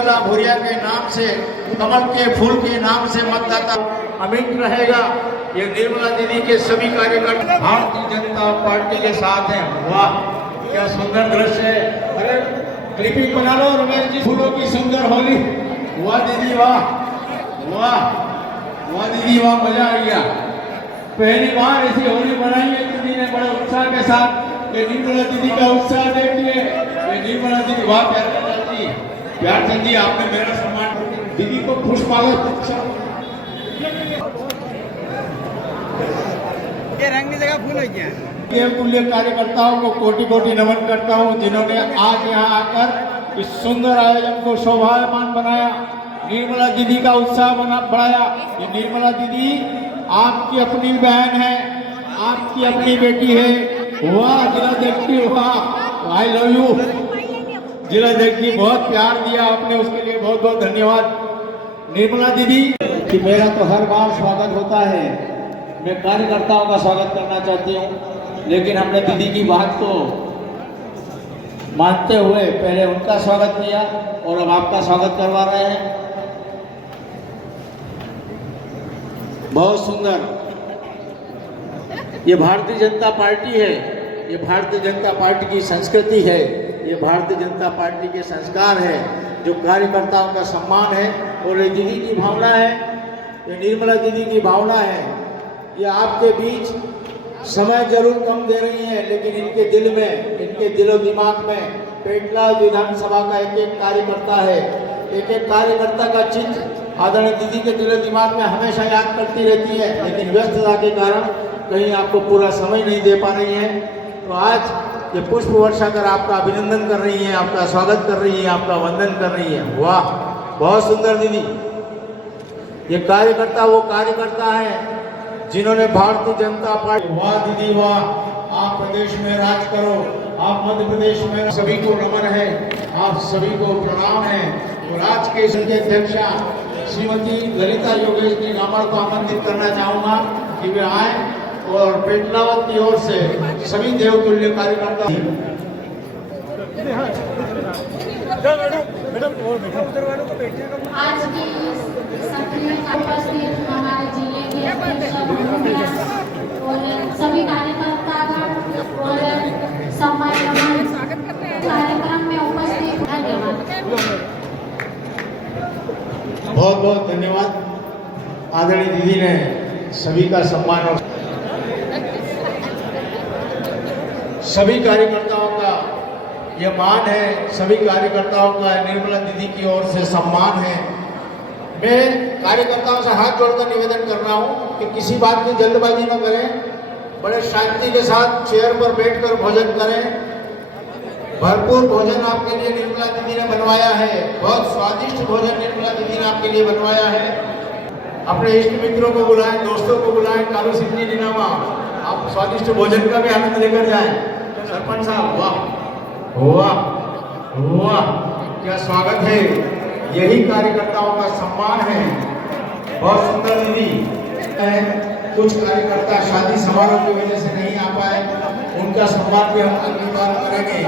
निर्मला भूरिया के नाम से, कमल के फूल के नाम से मतदाता अमिट रहेगा। ये निर्मला दीदी के सभी कार्यकर्ता भारतीय जनता पार्टी के साथ हैं। वाह क्या सुंदर दृश्य है। अरे क्लिपिंग बना लो रमेश जी, फूलों की सुंदर होली। वाह दीदी वाह, वाह वाह दीदी वाह, मजा आ गया। पहली बार ऐसी होली बनाई है दीदी ने बड़े उत्साह के साथ। ये निर्मला दीदी का उत्साह देखिए। ये निर्मला दीदी वाह, प्यार चंद जी आपने मेरा सम्मान, दीदी को खुश पालो। ये रंग जगह फूल हो गया। ये तुल्य कार्यकर्ताओं को कोटि कोटि नमन करता हूँ, जिन्होंने आज यहाँ आकर इस सुंदर आयोजन को शोभायमान बनाया, निर्मला दीदी का उत्साह बढ़ाया। ये निर्मला दीदी आपकी अपनी बहन है, आपकी अपनी बेटी है। वाह जिला देखती, वाह आई लव यू जिला देखती, बहुत प्यार दिया आपने, उसके लिए बहुत बहुत धन्यवाद निर्मला दीदी। कि मेरा तो हर बार स्वागत होता है, मैं कार्यकर्ताओं का स्वागत करना चाहती हूँ, लेकिन हमने दीदी की बात को मानते हुए पहले उनका स्वागत किया और अब आपका स्वागत करवा रहे हैं। बहुत सुंदर। ये भारतीय जनता पार्टी है, ये भारतीय जनता पार्टी की संस्कृति है, ये भारतीय जनता पार्टी के संस्कार है, जो कार्यकर्ताओं का सम्मान है। और ये दीदी की भावना है, ये निर्मला दीदी की भावना है। ये आपके बीच समय जरूर कम दे रही है, लेकिन इनके दिल में, इनके दिलो दिमाग में पेटला विधानसभा का एक एक कार्यकर्ता है, एक एक कार्यकर्ता का चित्र आदरणीय दीदी के दिलो दिमाग में हमेशा याद करती रहती है, लेकिन व्यस्तता के कारण कहीं आपको पूरा समय नहीं दे पा रही है। तो आज ये पुष्प वर्षा कर आपका अभिनंदन कर रही है, आपका स्वागत कर रही है, आपका वंदन कर रही है। वाह बहुत सुंदर दीदी। ये कार्यकर्ता वो कार्यकर्ता है जिन्होंने भारतीय जनता पार्टी, वाह दीदी वाह, आप प्रदेश में राज करो, आप मध्य प्रदेश में, सभी को नमन है, आप सभी को प्रणाम है। और आज के संघ अध्यक्षा श्रीमती ललिता योगेश जी गामड़ को आमंत्रित करना चाहूंगा कि वे आए और पेटलावत की ओर से सभी देवतुल्य कार्यकर्ता। आज की सक्रिय उपस्थित हमारे जिले के अध्यक्ष और सभी कार्यकर्तागण और सम्मानित कार्यक्रम में उपस्थित, धन्यवाद। बहुत बहुत धन्यवाद। आदरणीय दीदी ने सभी का सम्मान और सभी कार्यकर्ताओं का ये मान है, सभी कार्यकर्ताओं का निर्मला दीदी की ओर से सम्मान है। मैं कार्यकर्ताओं से हाथ जोड़कर निवेदन कर रहा हूँ कि किसी बात की जल्दबाजी न करें, बड़े शांति के साथ चेयर पर बैठकर भोजन करें। भरपूर भोजन आपके लिए निर्मला दीदी ने बनवाया है, बहुत स्वादिष्ट भोजन निर्मला दीदी ने आपके लिए बनवाया है। अपने इष्ट मित्रों को बुलाएं, दोस्तों को बुलाएं, कालू सिंह निनामा, आप स्वादिष्ट भोजन का भी आनंद लेकर जाएं। सरपंच साहब वाह वाह वाह क्या स्वागत है, यही कार्यकर्ताओं का सम्मान है। बहुत सुंदर दीदी। कुछ कार्यकर्ता शादी समारोह की वजह से नहीं आ पाए, उनका सम्मान भी हम अगली बार करेंगे,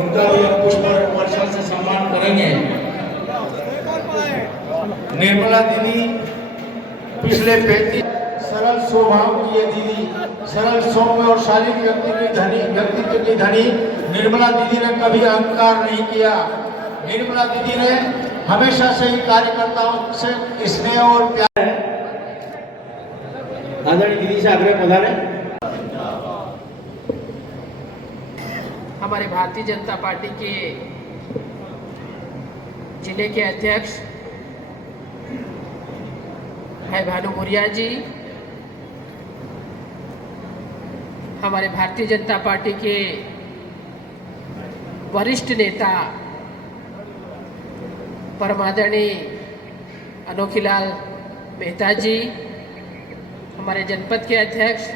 उनका भी हम पुष्प वर्षा से सम्मान करेंगे। निर्मला दीदी पिछले 35 सरल स्वभाव की ये दीदी, सरल सौम्य और शालीन व्यक्तित्व की धनी निर्मला दीदी ने कभी अहंकार नहीं किया। निर्मला दीदी ने हमेशा से ही कार्यकर्ताओं से स्नेह और प्यार है। आदरणीय दीदी से आग्रह पधारे। हमारे भारतीय जनता पार्टी के जिले के अध्यक्ष भाई भानु भूरिया जी, हमारे भारतीय जनता पार्टी के वरिष्ठ नेता परमादरणीय अनोखीलाल मेहता जी, हमारे जनपद के अध्यक्ष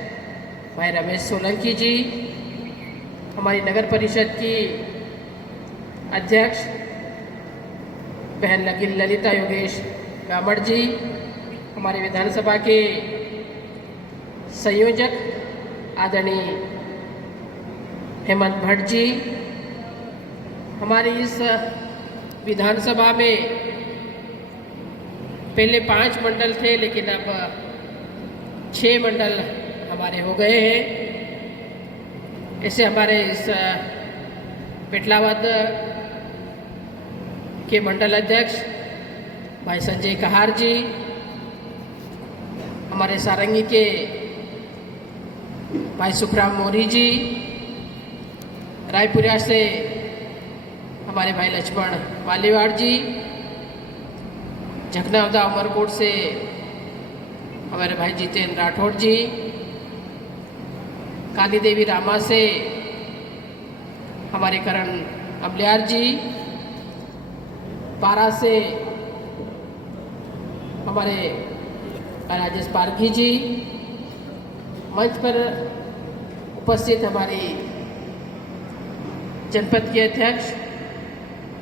भाई रमेश सोलंकी जी, हमारी नगर परिषद की अध्यक्ष बहन ललिता योगेश गामड़ जी, हमारे विधानसभा के संयोजक आदरणीय हेमंत भट्ट जी, हमारी इस विधानसभा में पहले 5 मंडल थे, लेकिन अब 6 मंडल हमारे हो गए हैं। ऐसे हमारे इस पेटलावद के मंडल अध्यक्ष भाई संजय कहार जी, हमारे सारंगी के भाई सुखराम मौर्य जी, रायपुरा से हमारे भाई लक्ष्मण मालीवाड़ जी, झकनावदा उमरकोट से हमारे भाई जितेंद्र राठौड़ जी, काली देवी रामा से हमारे करण अमलियार जी, पारा से हमारे राजेश पारखी जी, मंच पर उपस्थित हमारी जनपद के अध्यक्ष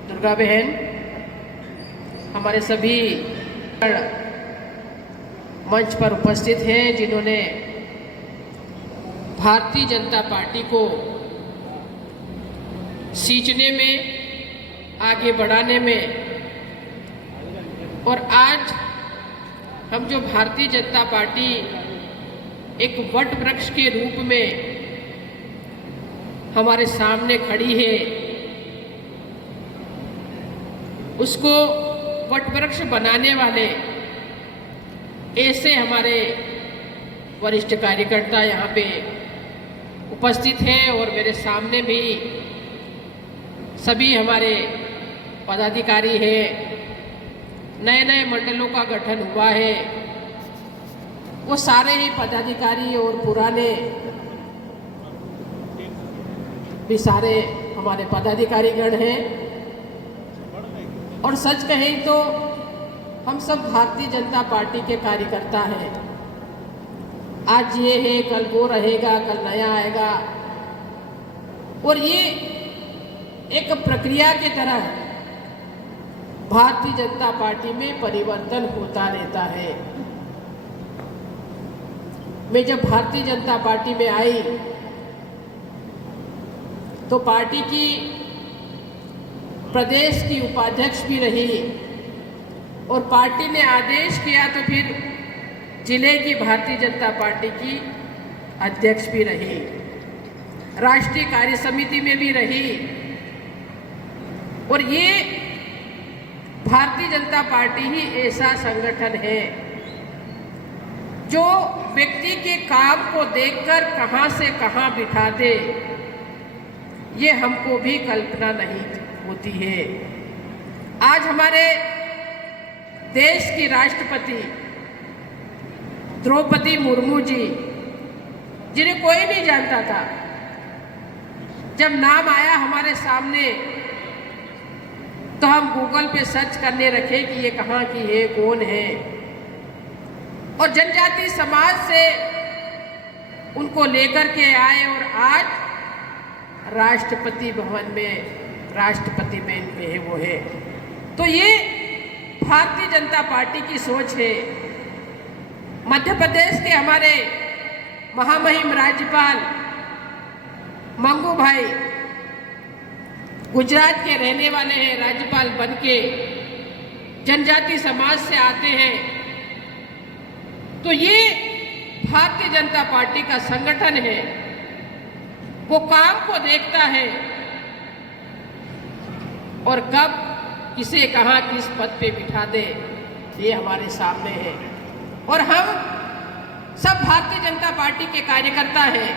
दुर्गा बहन, हमारे सभी मंच पर उपस्थित हैं जिन्होंने भारतीय जनता पार्टी को सींचने में, आगे बढ़ाने में, और आज हम जो भारतीय जनता पार्टी एक वट वृक्ष के रूप में हमारे सामने खड़ी है, उसको वट वृक्ष बनाने वाले ऐसे हमारे वरिष्ठ कार्यकर्ता यहाँ पे उपस्थित हैं, और मेरे सामने भी सभी हमारे पदाधिकारी हैं। नए नए मंडलों का गठन हुआ है, वो सारे ही पदाधिकारी और पुराने भी सारे हमारे पदाधिकारीगण हैं। और सच कहें तो हम सब भारतीय जनता पार्टी के कार्यकर्ता हैं। आज ये है, कल वो रहेगा, कल नया आएगा, और ये एक प्रक्रिया की तरह भारतीय जनता पार्टी में परिवर्तन होता रहता है। मैं जब भारतीय जनता पार्टी में आई तो पार्टी की प्रदेश की उपाध्यक्ष भी रही, और पार्टी ने आदेश किया तो फिर जिले की भारतीय जनता पार्टी की अध्यक्ष भी रही, राष्ट्रीय कार्य समिति में भी रही। और ये भारतीय जनता पार्टी ही ऐसा संगठन है जो व्यक्ति के काम को देखकर कहां से कहां बिठा दे, ये हमको भी कल्पना नहीं होती है। आज हमारे देश की राष्ट्रपति द्रौपदी मुर्मू जी, जिन्हें कोई नहीं जानता था, जब नाम आया हमारे सामने तो हम गूगल पे सर्च करने रखे कि ये कहाँ की है, कौन है, और जनजाति समाज से उनको लेकर के आए, और आज राष्ट्रपति भवन में राष्ट्रपति में है वो है। तो ये भारतीय जनता पार्टी की सोच है। मध्य प्रदेश के हमारे महामहिम राज्यपाल मंगू भाई गुजरात के रहने वाले हैं, राज्यपाल बनके जनजाति समाज से आते हैं। तो ये भारतीय जनता पार्टी का संगठन है, वो काम को देखता है और कब किसे कहाँ किस पद पे बिठा दे, ये हमारे सामने है। और हम सब भारतीय जनता पार्टी के कार्यकर्ता हैं।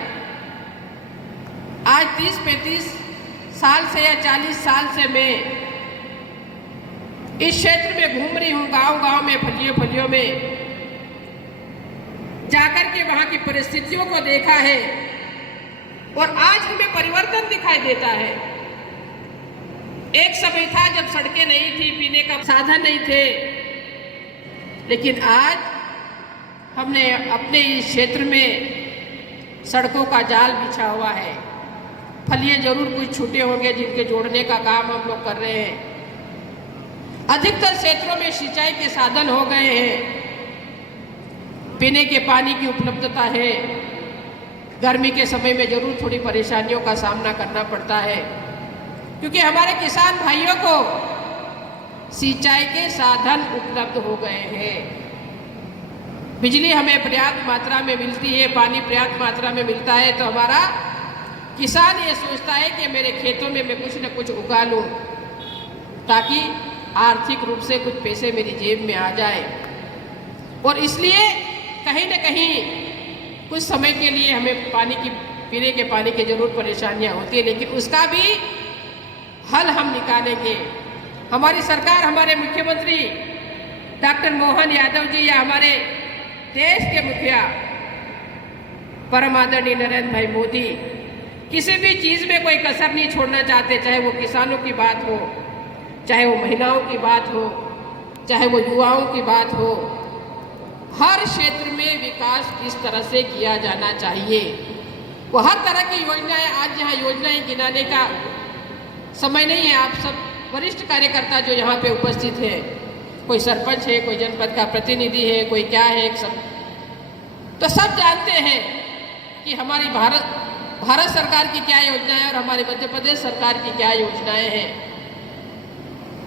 आज 30-35 साल से या 40 साल से मैं इस क्षेत्र में घूम रही हूँ, गांव-गांव में, फलियों में जाकर के वहाँ की परिस्थितियों को देखा है, और आज हमें परिवर्तन दिखाई देता है। एक समय था जब सड़कें नहीं थी, पीने का साधन नहीं थे, लेकिन आज हमने अपने इस क्षेत्र में सड़कों का जाल बिछा हुआ है। फलिए जरूर कुछ छूटे होंगे जिनके जोड़ने का काम हम लोग कर रहे हैं। अधिकतर क्षेत्रों में सिंचाई के साधन हो गए हैं, पीने के पानी की उपलब्धता है। गर्मी के समय में जरूर थोड़ी परेशानियों का सामना करना पड़ता है, क्योंकि हमारे किसान भाइयों को सिंचाई के साधन उपलब्ध हो गए हैं। बिजली हमें पर्याप्त मात्रा में मिलती है, पानी पर्याप्त मात्रा में मिलता है, तो हमारा किसान ये सोचता है कि मेरे खेतों में मैं कुछ न कुछ उगा लूँ ताकि आर्थिक रूप से कुछ पैसे मेरी जेब में आ जाए। और इसलिए कहीं न कहीं कुछ समय के लिए हमें पानी की पीने के पानी की जरूर परेशानियां होती है, लेकिन उसका भी हल हम निकालेंगे। हमारी सरकार, हमारे मुख्यमंत्री डॉक्टर मोहन यादव जी या हमारे देश के मुखिया परम आदरणीय नरेंद्र भाई मोदी किसी भी चीज़ में कोई कसर नहीं छोड़ना चाहते, चाहे वो किसानों की बात हो, चाहे वो महिलाओं की बात हो, चाहे वो युवाओं की बात हो। हर क्षेत्र में विकास किस तरह से किया जाना चाहिए, वो हर तरह की योजनाएं, आज यहाँ योजनाएं गिनाने का समय नहीं है। आप सब वरिष्ठ कार्यकर्ता जो यहाँ पे उपस्थित हैं, कोई सरपंच है, कोई जनपद का प्रतिनिधि है, कोई क्या है, तो सब जानते हैं कि हमारी भारत सरकार की क्या योजनाएं है और हमारे मध्य प्रदेश सरकार की क्या योजनाएं हैं।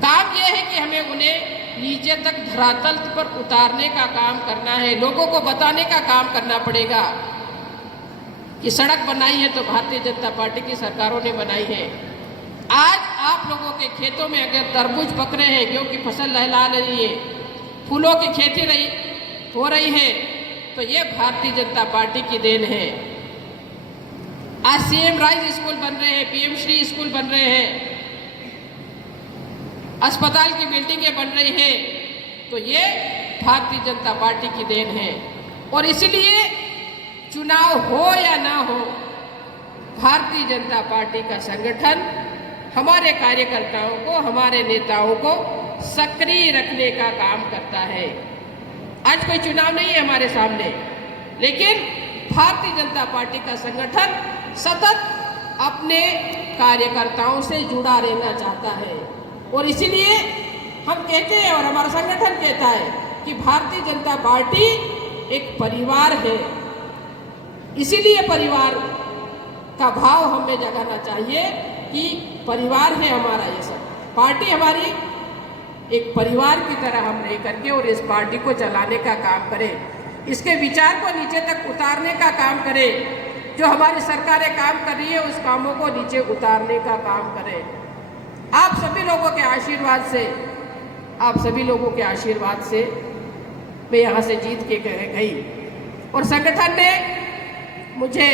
काम यह है कि हमें उन्हें नीचे तक धरातल पर उतारने का काम करना है, लोगों को बताने का काम करना पड़ेगा कि सड़क बनाई है तो भारतीय जनता पार्टी की सरकारों ने बनाई है। आज आप लोगों के खेतों में अगर तरबूज पक रहे हैं, गेहूं की फसल लहला रही है, फूलों की खेती हो रही है, तो ये भारतीय जनता पार्टी की देन है। आज सीएम राइज स्कूल बन रहे हैं, पीएम श्री स्कूल बन रहे हैं, अस्पताल की बिल्डिंगें बन रही हैं, तो ये भारतीय जनता पार्टी की देन है। और इसलिए चुनाव हो या ना हो, भारतीय जनता पार्टी का संगठन हमारे कार्यकर्ताओं को, हमारे नेताओं को सक्रिय रखने का काम करता है। आज कोई चुनाव नहीं है हमारे सामने, लेकिन भारतीय जनता पार्टी का संगठन सतत अपने कार्यकर्ताओं से जुड़ा रहना चाहता है। और इसीलिए हम कहते हैं और हमारा संगठन कहता है कि भारतीय जनता पार्टी एक परिवार है। इसीलिए परिवार का भाव हमें जगाना चाहिए कि परिवार है हमारा, ये सब पार्टी हमारी एक परिवार की तरह हम रह करके और इस पार्टी को चलाने का काम करें, इसके विचार को नीचे तक उतारने का काम करें। जो हमारी सरकारें काम कर रही है उस कामों को नीचे उतारने का काम करें। आप सभी लोगों के आशीर्वाद से, आप सभी लोगों के आशीर्वाद से मैं यहाँ से जीत के गई और संगठन ने मुझे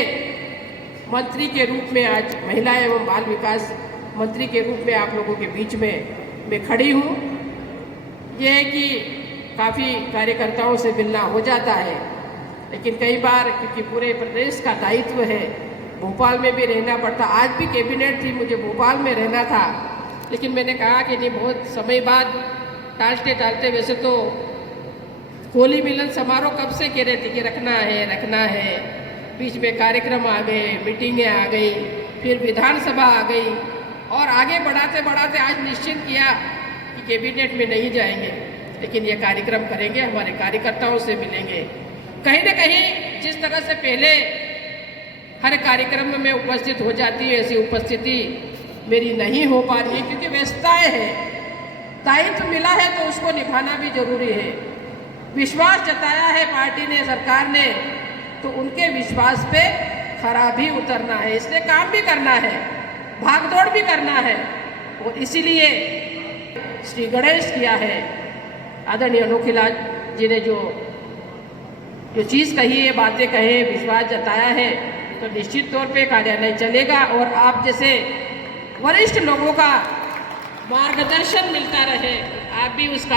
मंत्री के रूप में, आज महिला एवं बाल विकास मंत्री के रूप में आप लोगों के बीच में मैं खड़ी हूँ। ये है कि काफ़ी कार्यकर्ताओं से मिलना हो जाता है, लेकिन कई बार क्योंकि पूरे प्रदेश का दायित्व है, भोपाल में भी रहना पड़ता। आज भी कैबिनेट थी, मुझे भोपाल में रहना था, लेकिन मैंने कहा कि नहीं, बहुत समय बाद टालते टालते, वैसे तो होली मिलन समारोह कब से कह रहे थे कि रखना है, बीच में कार्यक्रम आ गए, मीटिंगें आ गई, फिर विधानसभा आ गई और आगे बढ़ाते बढ़ाते आज निश्चित किया कि कैबिनेट में नहीं जाएंगे, लेकिन ये कार्यक्रम करेंगे, हमारे कार्यकर्ताओं से मिलेंगे। कहीं ना कहीं जिस तरह से पहले हर कार्यक्रम में मैं उपस्थित हो जाती हूँ, ऐसी उपस्थिति मेरी नहीं हो पा रही है क्योंकि व्यस्तताएं हैं। दायित्व मिला है तो उसको निभाना भी जरूरी है। विश्वास जताया है पार्टी ने, सरकार ने, तो उनके विश्वास पे खरा भी उतरना है, इसलिए काम भी करना है, भागदौड़ भी करना है। और इसीलिए श्री गणेश किया है, आदरणीय अनोखीलाल जी ने जो चीज़ कही है, बातें कहे, विश्वास जताया है, तो निश्चित तौर पे कार्यालय चलेगा और आप जैसे वरिष्ठ लोगों का मार्गदर्शन मिलता रहे, आप भी उसका